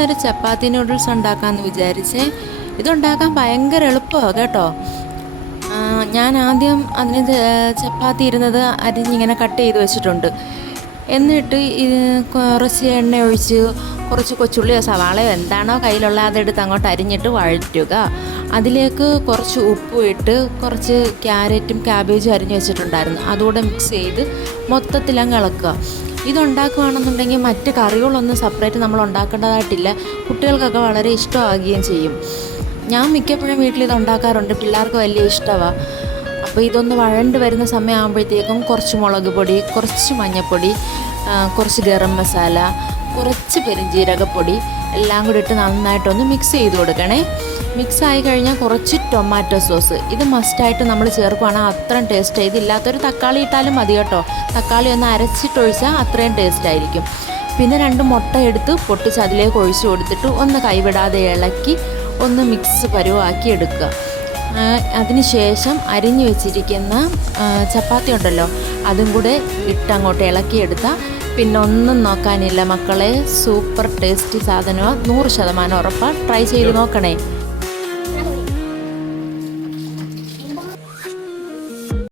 ഇന്നൊരു ചപ്പാത്തി നൂഡിൽസ് ഉണ്ടാക്കാമെന്ന് വിചാരിച്ചേ. ഇതുണ്ടാക്കാൻ ഭയങ്കര എളുപ്പമാണ് കേട്ടോ. ഞാൻ ആദ്യം അതിന് ചപ്പാത്തി ഇരുന്നത് അരിഞ്ഞിങ്ങനെ കട്ട് ചെയ്ത് വെച്ചിട്ടുണ്ട്. എന്നിട്ട് കുറച്ച് എണ്ണ ഒഴിച്ച് കുറച്ച് കൊച്ചുള്ളിയോ സവാളയോ എന്താണോ കയ്യിലുള്ള അതെടുത്ത് അങ്ങോട്ട് അരിഞ്ഞിട്ട് വഴറ്റുക. അതിലേക്ക് കുറച്ച് ഉപ്പും ഇട്ട് കുറച്ച് ക്യാരറ്റും ക്യാബേജും അരിഞ്ഞ് വെച്ചിട്ടുണ്ടായിരുന്നു, അതുകൂടെ മിക്സ് ചെയ്ത് മൊത്തത്തിലങ്ങ് ഇളക്കുക. ഇതുണ്ടാക്കുകയാണെന്നുണ്ടെങ്കിൽ മറ്റ് കറികളൊന്നും സെപ്പറേറ്റ് നമ്മൾ ഉണ്ടാക്കേണ്ടതായിട്ടില്ല. കുട്ടികൾക്കൊക്കെ വളരെ ഇഷ്ടമാകുകയും ചെയ്യും. ഞാൻ മിക്കപ്പോഴും വീട്ടിൽ ഇത് ഉണ്ടാക്കാറുണ്ട്, പിള്ളേർക്ക് വലിയ ഇഷ്ടമാണ്. അപ്പോൾ ഇതൊന്ന് വഴണ്ട് വരുന്ന സമയമാകുമ്പോഴത്തേക്കും കുറച്ച് മുളക് പൊടി, കുറച്ച് മഞ്ഞൾപ്പൊടി, കുറച്ച് ഗരം മസാല, കുറച്ച് പെരുംജീരകപ്പൊടി എല്ലാം കൂടി ഇട്ട് നന്നായിട്ടൊന്ന് മിക്സ് ചെയ്ത് കൊടുക്കണേ. മിക്സായി കഴിഞ്ഞാൽ കുറച്ച് ടൊമാറ്റോ സോസ്, ഇത് മസ്റ്റായിട്ട് നമ്മൾ ചേർക്കുകയാണെങ്കിൽ അത്രയും ടേസ്റ്റ്. ഇതില്ലാത്തൊരു തക്കാളി ഇട്ടാലും മതി കേട്ടോ. തക്കാളി ഒന്ന് അരച്ചിട്ടൊഴിച്ചാൽ അത്രയും ടേസ്റ്റായിരിക്കും. പിന്നെ 2 മുട്ട എടുത്ത് പൊട്ടിച്ച് അതിലേക്ക് ഒഴിച്ച് കൊടുത്തിട്ട് ഒന്ന് കൈവിടാതെ ഇളക്കി ഒന്ന് മിക്സ് പരുവാക്കി എടുക്കുക. അതിനുശേഷം അരിഞ്ഞു വെച്ചിരിക്കുന്ന ചപ്പാത്തി ഉണ്ടല്ലോ, അതും കൂടെ ഇട്ടങ്ങോട്ട് ഇളക്കിയെടുത്താൽ പിന്നെ ഒന്നും നോക്കാനില്ല മക്കളെ. സൂപ്പർ ടേസ്റ്റി സാധനമാണ്, 100% ഉറപ്പാണ്. ട്രൈ ചെയ്ത് നോക്കണേ.